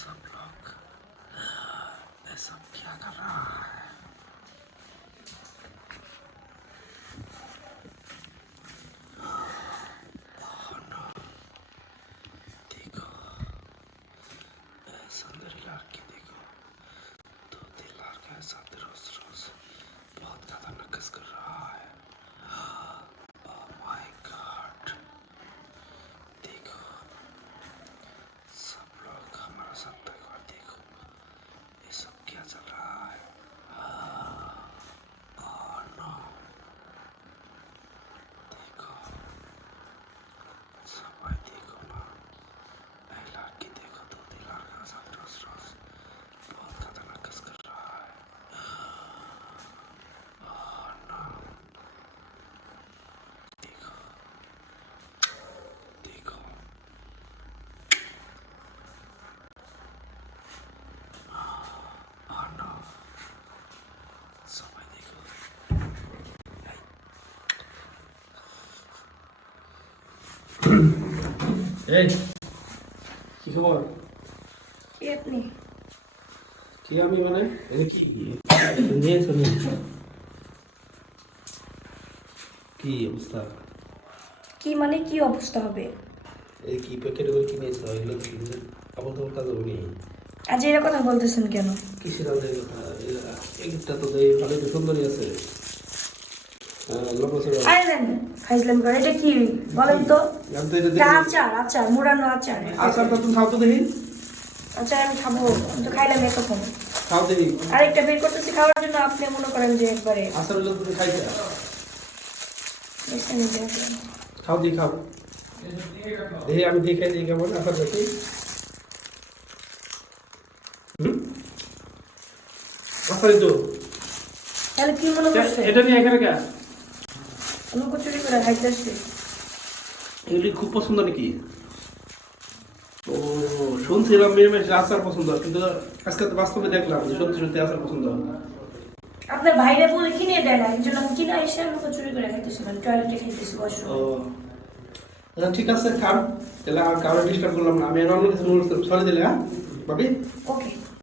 Esam rock. Eh, Esam pianara. Oh no. Dico. Eh, Di এই কি খবর? কি আপনি? কি আমি মানে কি? নিয়ে কি অবস্থা? কি মানে কি অবস্থা হবে? এই কি প্যাকেট করে কি নিয়েছো? এগুলো কি আবার তোমার কাজ হবে আজ এর কথা বলতেছেন কেন? কিসের আলাদা কথা? একটা তো ভালো তো সুন্দরই আছে। করে এটা কি বলেন তো? আমি আচার আচার মুড়ানো আচার। আচারটা তুমি খাও তো দেখি। আচার আমি খাব তো খাইলাম এতক্ষণ খাও দেখি। আরেকটা বের করতেছি খাওয়ার জন্য আপনি মনে করেন যে একবারে আচার হলো তুমি খাইতে বেছে নিতে হবে। খাও দি খাও। দেখি আমি দেখে দিই কেমন আচার দেখি। হুম? আচারই তো তাহলে কি মনে করছে এটা নিয়ে এখানে কে? করে খাইতেছি এগুলি খুব পছন্দ নাকি? ও শুনছিলাম মেয়ে মেয়ে আচার পছন্দ কিন্তু আজকে তো বাস্তবে দেখলাম যে সত্যি সত্যি আচার পছন্দ। আপনার ভাইরে বলে কিনে দেয় না এই জন্য আমি কিনে এসে করে টয়লেটে খাইতেছি ওয়াশরুম আচ্ছা, ঠিক আছে খান তাহলে আর কারও ডিস্টার্ব করলাম না আমি অন্য কিছু সরে দিলে হ্যাঁ ভাবি? ওকে